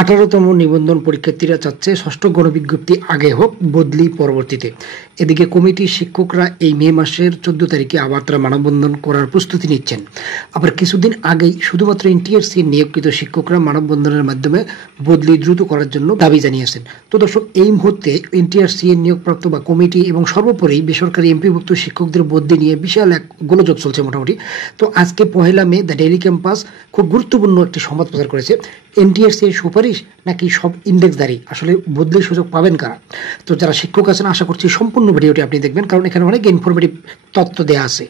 18তম নিবন্ধন পরীক্ষার্থীরা চাচ্ছে ষষ্ঠ গণবিজ্ঞপ্তি আগে হোক, বদলি পরবর্তীতে। এদিকে কমিটির শিক্ষকরা এই মে মাসের 14 তারিখে আবার তারা মানববন্ধন করার প্রস্তুতি নিচ্ছেন। আবার কিছুদিন আগেই শুধুমাত্র এনটিআরসি নিয়োগকৃত শিক্ষকরা মানববন্ধনের মাধ্যমে বদলি দ্রুত করার জন্য দাবি জানিয়েছেন। তো দর্শক, এই মুহূর্তে এনটিআরসি নিয়োগপ্রাপ্ত বা কমিটি এবং সর্বোপরি বেসরকারি এমপিভুক্ত শিক্ষকদের বদলি নিয়ে বিশাল এক গোলযোগ চলছে মোটামুটি। তো আজকে 1 মে দ্য ডেইলি ক্যাম্পাস খুব গুরুত্বপূর্ণ একটি সংবাদ প্রচার করেছে। এনটিআরসি এর সুপারিশ নাকি সব ইন্ডেক্সধারী, আসলে বদলির সুযোগ পাবেন কারা? তো যারা শিক্ষক আছেন, আশা করছি সম্পূর্ণ ভিডিওটি আপনি দেখবেন, কারণ এখানে অনেক ইনফরমেটিভ তথ্য দেওয়া আছে।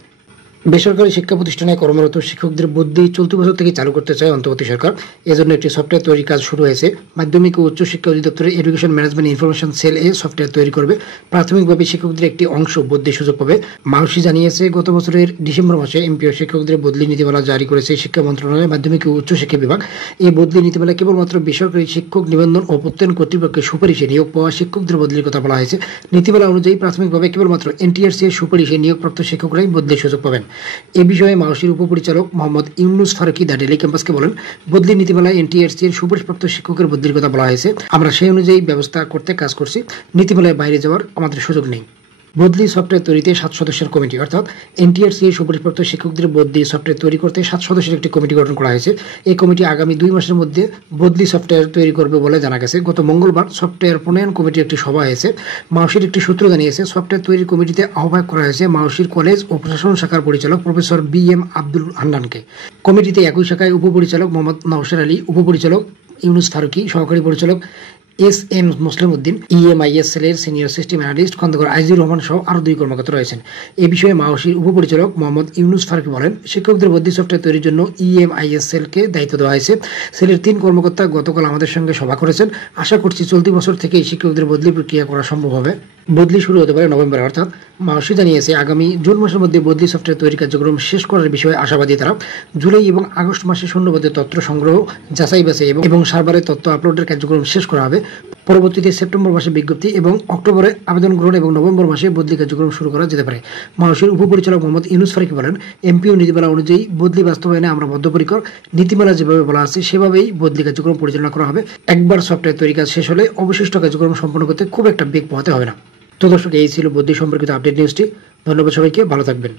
বেসরকারি শিক্ষা প্রতিষ্ঠানে কর্মরত শিক্ষকদের বদলি চলতি বছর থেকে চালু করতে চায় অন্তর্বর্তী সরকার। এজন্য একটি সফটওয়্যার তৈরির কাজ শুরু হয়েছে। মাধ্যমিক ও উচ্চ শিক্ষা অধিদপ্তরের এডুকেশন ম্যানেজমেন্ট ইনফরমেশন সেল এ সফটওয়্যার তৈরি করবে। প্রাথমিকভাবে শিক্ষকদের একটি অংশ বদলির সুযোগ পাবে। মাউসি জানিয়েছে, গত বছরের ডিসেম্বর মাসে এমপিও শিক্ষকদের বদলি নীতিমালা জারি করেছে শিক্ষা মন্ত্রণালয় মাধ্যমিক ও উচ্চ শিক্ষা বিভাগ। এই বদলি নীতিমালা কেবলমাত্র বেসরকারি শিক্ষক নিবন্ধন ও প্রত্যয়ন কর্তৃপক্ষের সুপারিশে নিয়োগ পাওয়া শিক্ষকদের বদলির কথা বলা হয়েছে। নীতিমালা অনুযায়ী প্রাথমিকভাবে কেবলমাত্র এনটিআরসি এর সুপারিশে নিয়োগপ্রাপ্ত শিক্ষকরাই বদলির সুযোগ পাবেন। এ বিষয়ে মাউসির উপপরিচালক মোহাম্মদ ইউনুস ফারুকি দ্য ডেইলি ক্যাম্পাসকে বলেন, বদলি নীতিমালায় এনটিআরসি এর সুপারিশপ্রাপ্ত শিক্ষকের বদলির কথা বলা হয়েছে। আমরা সেই অনুযায়ী ব্যবস্থা করতে কাজ করছি। নীতিমালায় বাইরে যাওয়ার আমাদের সুযোগ নেই। বদলি সফটওয়্যার তৈরিতে 7 সদস্যের কমিটি, অর্থাৎ এনটিআরসি এর সুপারিশপ্রাপ্ত শিক্ষকদের বদলি সফটওয়্যার তৈরি করতে 7 সদস্যের একটি কমিটি গঠন করা হয়েছে। এই কমিটি আগামী 2 মাসের মধ্যে বদলি সফটওয়্যার তৈরি করবে বলে জানা গেছে। গত মঙ্গলবার সফটওয়্যার প্রণয়ন কমিটির একটি সভা হয়েছে। মাউসির একটি সূত্র জানিয়েছে, সফটওয়্যার তৈরির কমিটিতে আহ্বায়ক করা হয়েছে মাউসির কলেজ ও প্রশাসন শাখার পরিচালক প্রফেসর BM আব্দুল হান্নানকে। কমিটিতে একই শাখায় উপপরিচালক মোহাম্মদ নওশার আলী, উপপরিচালক ইউনুস ফারুকি, সহকারী পরিচালক SM মুসলিম উদ্দিন, EMISL এর senior system analyst Khandaker Azizur Rahman সহ আরো 2 কর্মকর্তা রয়েছেন। এ বিষয়ে মাউসির উপপরিচালক মোহাম্মদ ইউনুস ফারুকি বলেন, শিক্ষকদের বদলি সফটওয়্যার তৈরির জন্য EMISL কে দায়িত্ব দেওয়া হয়েছে। সেলের 3 কর্মকর্তা গতকাল আমাদের সঙ্গে সভা করেছেন। আশা করছি চলতি বছর থেকেই শিক্ষকদের বদলি প্রক্রিয়া করা সম্ভব হবে। বদলি শুরু হতে পারে নভেম্বরে, অর্থাৎ মাউসি জানিয়েছে আগামী জুন মাসের মধ্যে বদলি সফটওয়্যার তৈরি কার্যক্রম শেষ করার বিষয়ে আশাবাদী তারা। জুলাই এবং আগস্ট মাসে শূন্যপদের তথ্য সংগ্রহ, যাচাই বাছাই এবং সার্ভারের তথ্য আপলোডের কার্যক্রম শেষ করা হবে। পরবর্তীতে সেপ্টেম্বর মাসে বিজ্ঞপ্তি এবং অক্টোবরে আবেদন গ্রহণ এবং নভেম্বর মাসে বদলি কার্যক্রম শুরু করা যেতে পারে। মাউসির উপপরিচালক মোহাম্মদ ইউনুস ফারুকি বলেন, এমপিও নীতিমালা অনুযায়ী বদলি বাস্তবায়নে আমরা বদ্ধপরিকর। নীতিমালা যেভাবে বলা আছে সেভাবেই বদলি কার্যক্রম পরিচালনা করা হবে। একবার সফটওয়্যার তৈরি কাজ শেষ হলে অবশিষ্ট কার্যক্রম সম্পন্ন করতে খুব একটা বেগ পোহাতে হবে না। তো দর্শক, এই ছিল বদলি সম্পর্কিত আপডেট নিউজটি। ধন্যবাদ সবাইকে, ভালো থাকবেন।